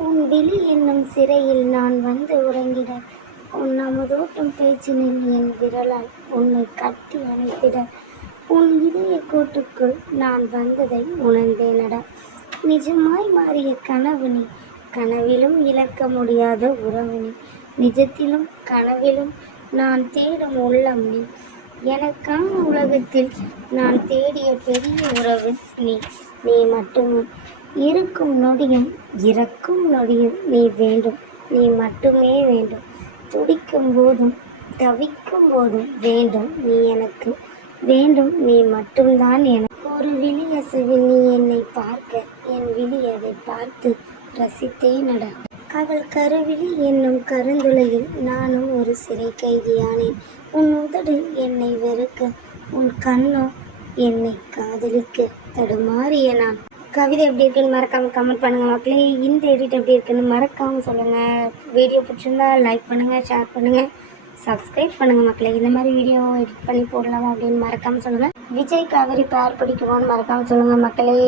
உன் விழி என்னும் சிறையில் நான் வந்து உறங்கிட, உன் அமுதூட்டும் பேச்சினில் என் விரலால் உன்னை கட்டி அணைத்திட, உன் இதய கூட்டுக்குள் நான் வந்ததை உணர்ந்தேனடா. நிஜமாய் மாறிய கனவு நீ, கனவிலும் இழக்க முடியாத உறவு நீ, நிஜத்திலும் கனவிலும் நான் தேடும் உள்ளம் நீ. எனக்கான உலகத்தில் நான் தேடிய பெரிய உறவு நீ, நீ மட்டுமே. இருக்கும் நொடியும் இறக்கும் நொடியும் நீ வேண்டும், நீ மட்டுமே வேண்டும். துடிக்கும் போதும் தவிக்கும் போதும் வேண்டும் நீ எனக்கு, வேண்டும் நீ மட்டும்தான் எனக்கு. ஒரு விழி அசைவில் நீ என்னை பார்க்க, என் விழி அதை பார்த்து ரசித்தேனடா. அவள் கருவிழி என்னும் கருந்துளையில் நானும் ஒரு சிறை கைதியானேன். உன் உதடு என்னை வெறுக்க, உன் கண்ணோ என்னை காதலிக்க தடுமாறிய நான். கவிதை எப்படி இருக்குன்னு மறக்காமல் கமெண்ட் பண்ணுங்கள் மக்களே. இந்த எடிட் எப்படி இருக்குன்னு மறக்காமல் சொல்லுங்கள். வீடியோ பிடிச்சிருந்தா லைக் பண்ணுங்கள், ஷேர் பண்ணுங்கள், சப்ஸ்கிரைப் பண்ணுங்கள் மக்களே. இந்த மாதிரி வீடியோ எடிட் பண்ணி போடலாமா அப்படின்னு மறக்காமல் சொல்லுங்கள். விஜய் காவேரி பேர் பிடிக்குமான்னு மறக்காமல் சொல்லுங்கள் மக்களே.